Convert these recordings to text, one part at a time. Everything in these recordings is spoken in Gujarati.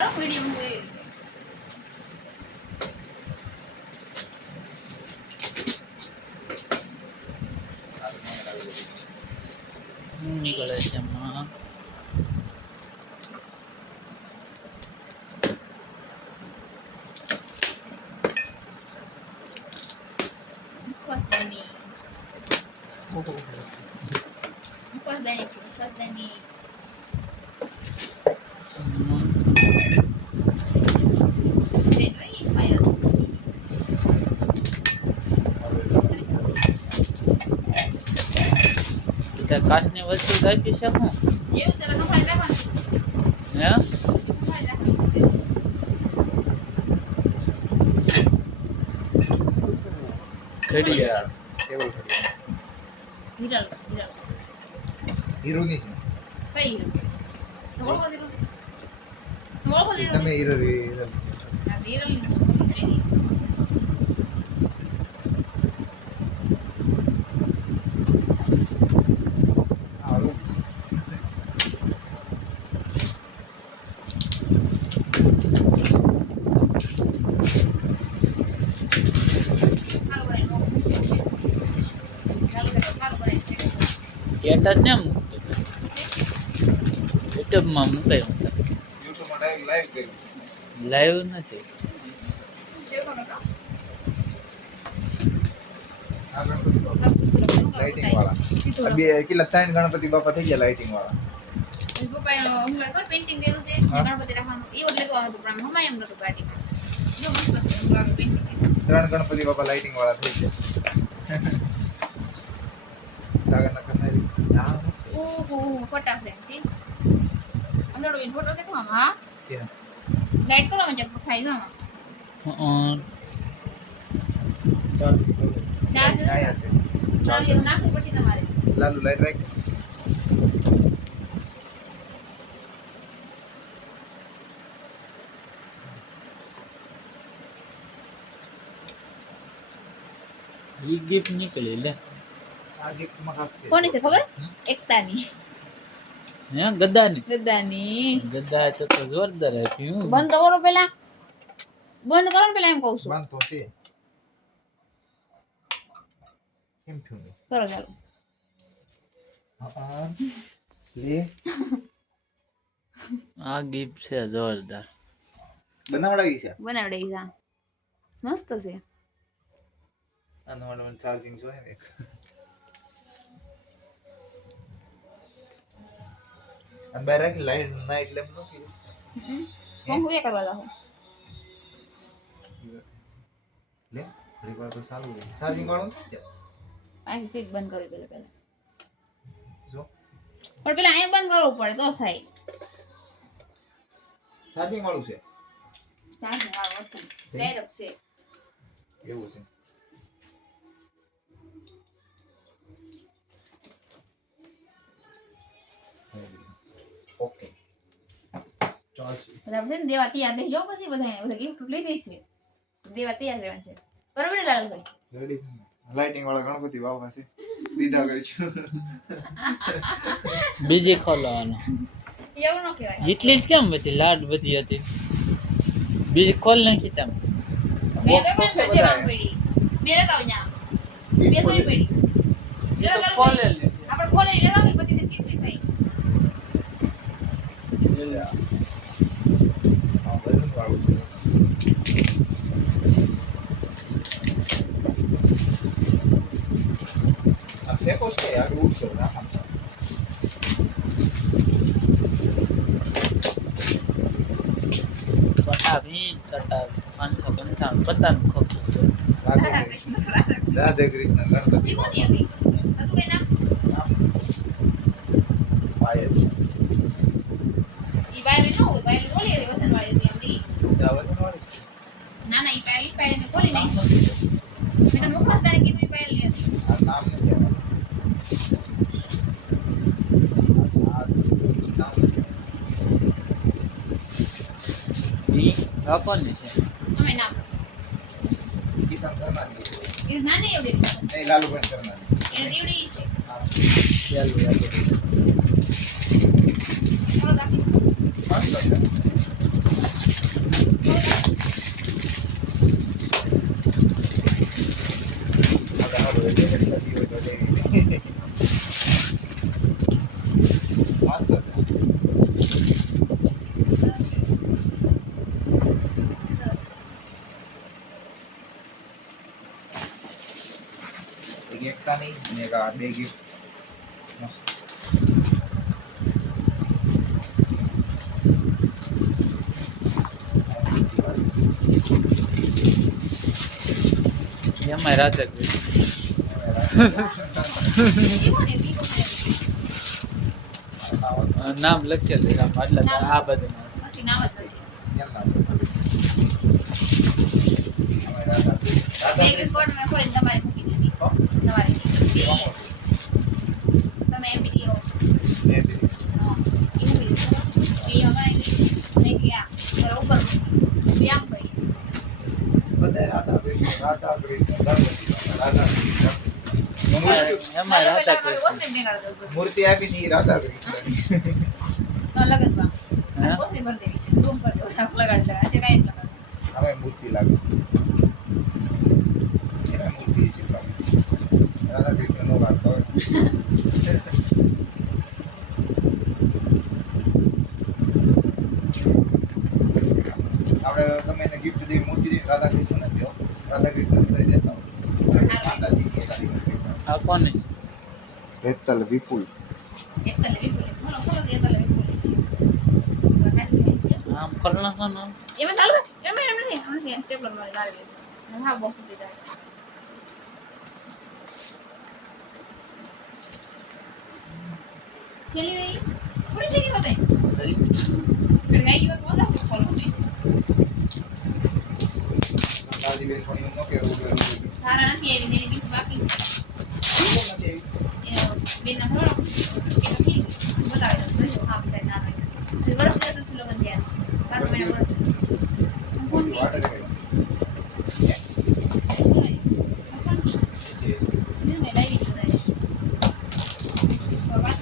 मीडियम हुए નીકળે છે એમાં Pasdani. Pasdani cik, pasdani. Red lagi, ayat. kita કાચની વસ્તુ આપી શકું Yo, te la no falta con. હે No falta con. ઘડિયાળ ટેબલ ઘડિયાળ Viral, viral. હીરોની છે કઈ હીરો? તમારો હીરો? તમારો હીરો? તમે હીરો ના હીરો ની. સ્ટેટસ ને મૂકતો યુટ્યુબમાં મૂકાયું યુટ્યુબમાં લાઈવ કર્યું લાઈવ નથી આ ગણપતિ બાપા લાઇટિંગ વાળા આ બે કેટલા 3 ગણપતિ બાપા થઈ ગયા લાઇટિંગ વાળા ગોપાઈનો હું લખો પેઇન્ટિંગ દેલું છે ગણપતિ રાખવાનું ઈ ઓલે તો આવતું પણ હમાય એમ નતું પાર્ટીમાં જો મસ્ત છે હું લાગે પેઇન્ટિંગ 3 ગણપતિ બાપા લાઇટિંગ વાળા થઈ ગયા સાગર ના કરનારી આ ઓહો ફોટા ફ્રેમ છે અંદરનો ઈ ફોટો દેખો આમાં હા કે લાઈટ કરો મને જગ ખાઈ જો આમાં ચાલ ચાર્જ આયા છે ચાર્જ નાખવું પડશે તમારે લાલુ લાઈટ રાખ ઈ ગિફ્ટ નીકળી લે આ ગિફ્ટ માં કાક છે કોની છે ખબર એકતાની હે ગદ્દાની ગદ્દાની ગદ્દા તો જોરદાર આપ્યું બંધ કરો પેલા બંધ કરો ને પેલા એમ કહું છું બંધ તો છે કેમ થયું કરો ચાલો હા લે આ ગિફ્ટ છે જોરદાર બનાવડાવી છે બનાવડે જા મસ્ત છે આનો મને ચાર્જિંગ જોઈએ ને અને બહાર રાખી લાઈટ નાઈટ લેમ્પ નથી હું એ કરવા જાઉં લે ઘણી વાર તો સારું છે ચાર્જિંગ વાળું છે આ સ્વિચ બંધ કરી પેલા પેલા જો પણ પેલા અહીં બંધ કરવું પડે તો થાય ચાર્જિંગ વાળું છે ચાર્જિંગ વાળું હતું ડાયરેક્ટ છે એવું છે ઓકે ચાલશે બરાબર છે ને દેવા તૈયાર રહેજો પછી બધા ગિફ્ટ લઈ દઈશે દેવા તૈયાર રહેવાનું છે બરાબર ને લાલભાઈ રેડી લાઇટિંગ વાળા ગણપતિ બાપા છે દીધા કરીશું બીજી ખોલવાનો એવું ન કહેવાય એટલી જ કેમ હતી લાડ બધી હતી બીજી ખોલ નાખી તમે બે તો કોણ છે કામ પડી બે રતાવ ન્યા બે તો પડી ખોલેલી આપણે ખોલે લેવા કે બધી ગિફ્ટ થાય છે હા વજન વાળું છે આ ફેકો છે આગળ ઉઠશો ના પટાવી 555 પતાનું ખોખું છે રાધે કૃષ્ણ ગણપતિ ઈ કોની હતી હતું કઈ નામ પાયલ ઈ બાયલી ન હોય બાયલી ઓલી હતી વસન વાળી હતી એમની આ વજન વાળી ના ના ઈ બાયલી ને ખોલી નહીં મેં તો મુખમાં તારે કીધું ઈ બાયલી હતી આ નામ નથી આવવાનું આ નામ ઈ કોની છે અમે નામ કિશન કરનારી એ નાની એવડી નહીં લાલુભાઈ કરનારી એને દીવડી છે હા ચાલો યાર થોડો રાખી પાંચ પાકિસ્તાની અને એક આ બે ગિફ્ટ મસ્ત એમાં રાધા કૃષ્ણ વિવો ને વિવો નામ લખેલું છે આમ એટલે આ બધું નથી નામ જ નથી બેગ રિપોર્ટ મેં ખોલીને તમારે મૂકી દીધી તમારે તમે એમ વિડીયો હા એ મૂકી દીધું વિડીયો બનાવી ને કે આ જરા ઉપર વ્યાયામ કરી બધા રાધા કૃષ્ણ રાધા કૃષ્ણ એમાં રાધા કૃષ્ણ મૂર્તિ આપી ની રાધા કૃષ્ણ લગનમાં હા? કોસરી ભર દેવી છે ઝૂમ કરી દો લગાડી આજે કાંઈ લગાડ હવે મૂર્તિ લાગે છે એને મૂર્તિ છે રાધા કૃષ્ણ નો વાત હોય આપણે ગમે એને ગિફ્ટ દેવી મૂર્તિ દેવી રાધા કૃષ્ણ નથી હો. રાધા કૃષ્ણ થઈ દેતા હોય માતાજી કે કાલી આ કોની હેતલ વિપુલ એક તલે વિપુલ બોલો બોલો એક તલે વિપુલ છે આમ કરના છે ને એમાં ચાલુ એમાં એમ નથી સ્ટેપલર મારી લાવી છે હા બોક્સ દીધા ચલી રહી પૂરી ચલી હોતે फिर गई और बहुत अच्छा फॉलो में દાદી બેન પણ એમ ન કે सारा નથી આવી દેની બીસ બાકી બેન ના થોડો કે નથી બતાવે તો હા બતાય ના આવે फिर वर्ष से तो लोग दिया बाद में वर्ष कौन की વાટર कौन की दिल में लाइव हो रहा है और बात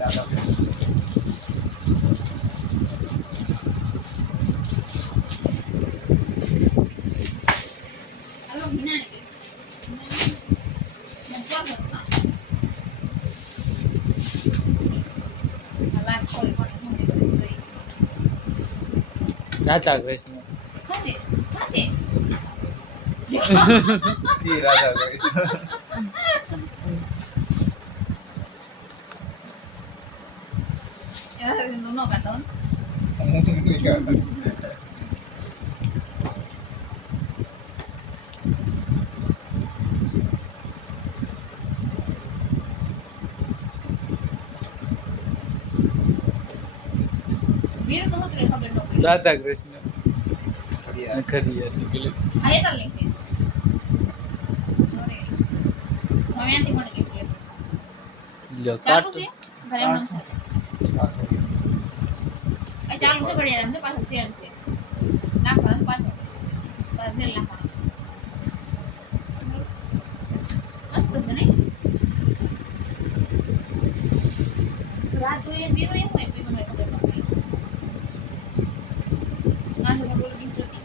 રાધા કૃષ્ણ हेलो हिना ने मैं क्या करता हला कोई कोई मुझे बोल રાધા કૃષ્ણ खाते खासे ઈ રાધા કૃષ્ણ यार दोनों काटो હું નહીં કરતો वीर नो तो खबर नो રાધા કૃષ્ણ ફરિયા ખરી નીકળી आए तल नहीं से अरे मैं आंटी मोड़ के बोले લ્યો चालू કાટ से भले हम આ સોરી चालू से बढ़िया हमसे पास सेल से ना पर पास सेल ना मस्त है नहीं रात तो ये वीरो ये हुए भी મને ખબર નથી ના જો બોલ ગિફ્ટ હતી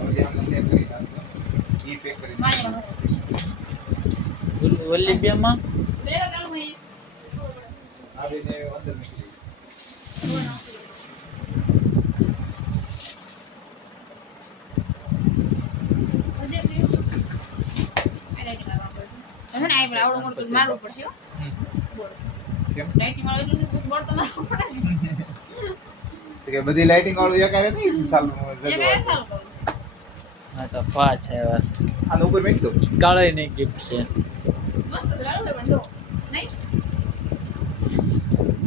હવે આમ પેક કરી નાખો ઈ પેક કરી મારે ઓલી બે માં બ્રેક ચાલુ હોય આવીને અંદર નીકળી આવડો મોટો મારવું પડશે હો બોલ કેમ લાઇટિંગ વાળો એટલું બોર્ડ તો મારવું પડે તો કે બધી લાઇટિંગ વાળું એક કરે નહીં સાલ એ કાંઈ ચાલુ કરું હા તો પાંચ આવ્યા આનો ઉપર મેકી દો કાળા ની ગિફ્ટ છે મસ્ત ચાલુ હોય પણ જો